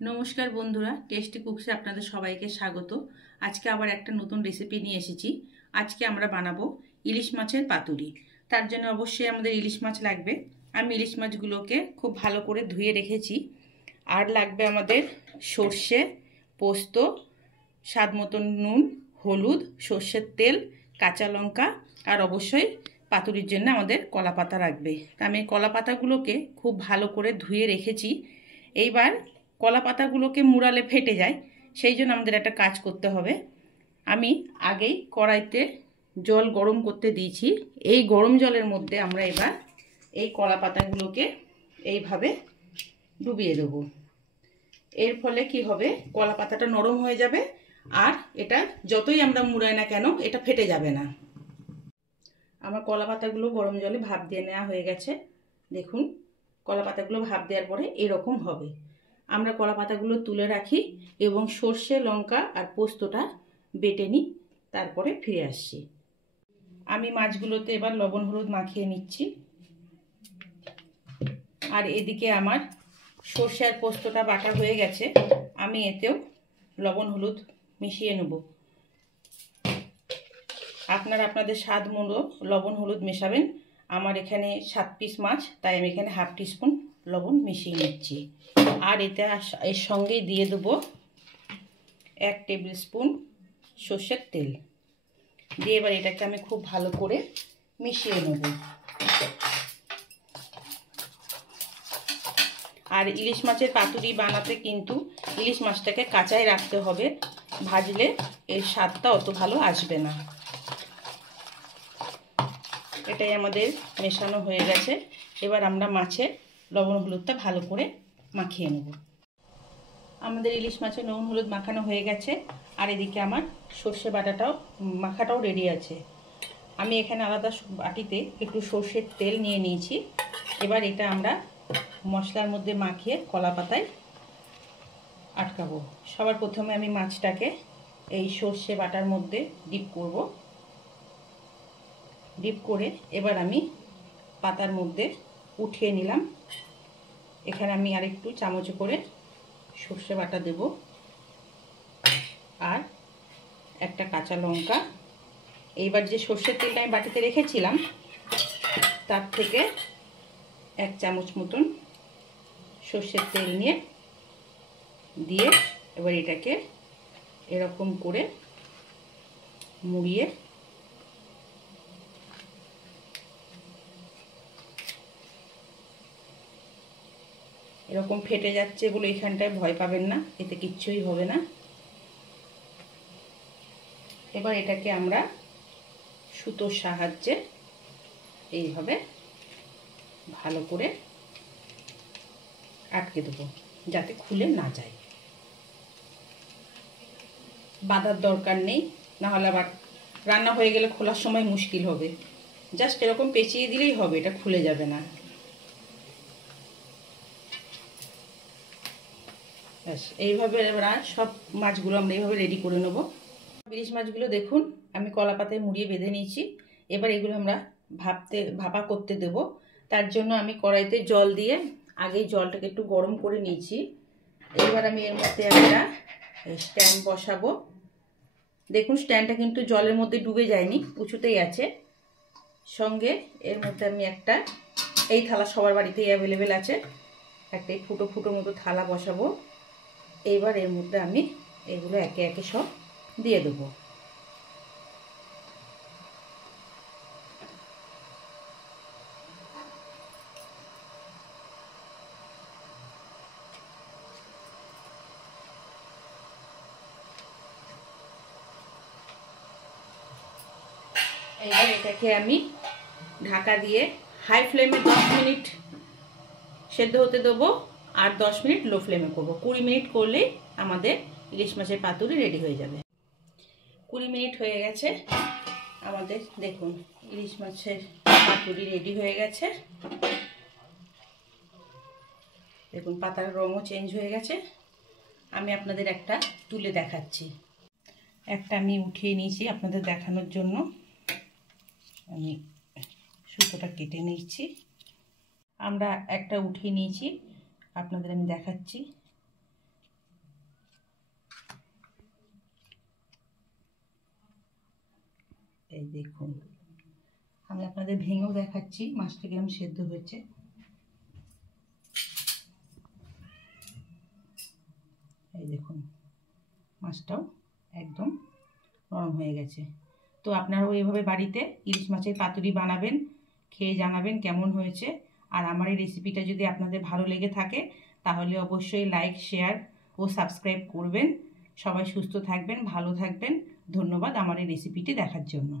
নমস্কার বন্ধুরা, টেস্টি কুকসে আপনাদের সবাইকে স্বাগত। আজকে আবার একটা নতুন রেসিপি নিয়ে এসেছি। আজকে আমরা বানাবো ইলিশ মাছের পাতুরি। তার জন্য অবশ্যই আমাদের ইলিশ মাছ লাগবে। আমি ইলিশ মাছগুলোকে খুব ভালো করে ধুয়ে রেখেছি। আর লাগবে আমাদের সর্ষে, পোস্ত, স্বাদ মতন নুন, হলুদ, সর্ষের তেল, কাঁচা লঙ্কা আর অবশ্যই পাতুরির জন্য আমাদের কলা পাতা লাগবে। তা আমি কলা পাতাগুলোকে খুব ভালো করে ধুয়ে রেখেছি। এইবার কলা পাতাগুলোকে মুড়ালে ফেটে যায়, সেই জন্য আমাদের একটা কাজ করতে হবে। আমি আগেই কড়াইতে জল গরম করতে দিয়েছি। এই গরম জলের মধ্যে আমরা এবার এই কলা পাতাগুলোকে এইভাবে ডুবিয়ে দেবো। এর ফলে কি হবে, কলা পাতাটা নরম হয়ে যাবে আর এটা যতই আমরা মুড়াই না কেন এটা ফেটে যাবে না। আমার কলা পাতাগুলো গরম জলে ভাপ দিয়ে নেওয়া হয়ে গেছে। দেখুন, কলা পাতাগুলো ভাপ দেওয়ার পরে এরকম হবে। আমরা কলা পাতাগুলো তুলে রাখি এবং সর্ষে, লঙ্কা আর পোস্তটা বেটে নিই, তারপরে ফিরে আসছি। আমি মাছগুলোতে এবার লবণ হলুদ মাখিয়ে নিচ্ছি। আর এদিকে আমার সর্ষে আর পোস্তটা বাটা হয়ে গেছে। আমি এতেও লবণ হলুদ মিশিয়ে নেব। আপনারা আপনাদের স্বাদ মতো লবণ হলুদ মেশাবেন। আমার এখানে 7 পিস মাছ, তাই আমি এখানে হাফ টিস্পুন লবণ মিশিয়ে নিচ্ছি। আর এতে এর সঙ্গেই দিয়ে দেবো 1 টেবিল স্পুন সর্ষের তেল দিয়ে এবার এটাকে আমি খুব ভালো করে মিশিয়ে নেব। আর ইলিশ মাছের পাতুরি বানাতে কিন্তু ইলিশ মাছটাকে কাঁচাই রাখতে হবে, ভাজলে এর স্বাদটা অত ভালো আসবে না। এটাই আমাদের মেশানো হয়ে গেছে। এবার আমরা মাছে লবণ হলুদটা ভালো করে মাখিয়ে নেব। আমাদের ইলিশ মাছে নুন হলুদ মাখানো হয়ে গেছে। আর এদিকে আমার সর্ষে বাটাটাও মাখাটাও রেডি আছে। আমি এখানে আলাদা বাটিতে একটু সর্ষের তেল নিয়ে নিয়েছি। এবার এটা আমরা মশলার মধ্যে মাখিয়ে কলা পাতায় আটকাবো। সবার প্রথমে আমি মাছটাকে এই সর্ষে বাটার মধ্যে ডিপ করব। ডিপ করে এবার আমি পাতার মধ্যে উঠিয়ে নিলাম। এখানে আমি আরেকটু চামচ করে সর্ষে বাটা দেব আর একটা কাঁচা লঙ্কা। এইবার যে সর্ষের তেলটা আমি বাটিতে রেখেছিলাম তার থেকে 1 চামচ মতন সর্ষের তেল নিয়ে দিয়ে এবার এটাকে এরকম করে মুড়িয়ে এরকম ফেটে যাচ্ছে বলে এখানটায় ভয় পাবেন না, এতে কিচ্ছুই হবে না। এবার এটাকে আমরা সুতোর সাহায্যে এইভাবে ভালো করে আটকে দেবো যাতে খুলে না যায়। বাঁধার দরকার নেই, নাহলে আবার রান্না হয়ে গেলে খোলার সময় মুশকিল হবে। জাস্ট এরকম পেঁচিয়ে দিলেই হবে, এটা খুলে যাবে না। ব্যাস, এইভাবে এবার সব মাছগুলো আমরা এইভাবে রেডি করে নেব। ইলিশ মাছগুলো দেখুন আমি কলা পাতায় মুড়িয়ে বেঁধে নিয়েছি। এবার এগুলো আমরা ভাপা করতে দেব। তার জন্য আমি কড়াইতে জল দিয়ে আগেই জলটাকে একটু গরম করে নিয়েছি। এবার আমি এর মধ্যে একটা স্ট্যান্ড বসাবো। দেখুন স্ট্যান্ডটা কিন্তু জলের মধ্যে ডুবে যায়নি, উঁচুতেই আছে। সঙ্গে এর মধ্যে আমি একটা, এই থালা সবার বাড়িতেই অ্যাভেলেবেল আছে, একটা এই ফুটো ফুটো মতো থালা বসাবো। এইবার এর মধ্যে আমি এগুলো একে একে সব দিয়ে দেবো। এবার এটাকে আমি ঢাকা দিয়ে হাই ফ্লেমে 10 মিনিট সেদ্ধ হতে দেবো আর 10 মিনিট লো ফ্লেমে করবো। 20 মিনিট করলেই আমাদের ইলিশ মাছের পাতুরি রেডি হয়ে যাবে। 20 মিনিট হয়ে গেছে আমাদের, দেখুন ইলিশ মাছের পাতুরি রেডি হয়ে গেছে। দেখুন পাতার রঙও চেঞ্জ হয়ে গেছে। আমি আপনাদের একটা তুলে দেখাচ্ছি। একটা আমি উঠিয়ে নিয়েছি আপনাদের দেখানোর জন্য। আমি সুতোটা কেটে নিচ্ছি। আমরা একটা উঠিয়ে নিয়েছি, আপনাদের আমি দেখাচ্ছি। এই দেখুন, আমি আপনাদের ভেঙেও দেখাচ্ছি মাছটা কিরকম সেদ্ধ হয়েছে। এই দেখুন, মাছটাও একদম নরম হয়ে গেছে। তো আপনারাও এইভাবে বাড়িতে ইলিশ মাছের পাতুরি বানাবেন, খেয়ে জানাবেন কেমন হয়েছে। আর আমার এই রেসিপিটা যদি আপনাদের ভালো লেগে থাকে তাহলে অবশ্যই লাইক, শেয়ার ও সাবস্ক্রাইব করবেন। সবাই সুস্থ থাকবেন, ভালো থাকবেন। ধন্যবাদ আমার এই রেসিপিটি দেখার জন্য।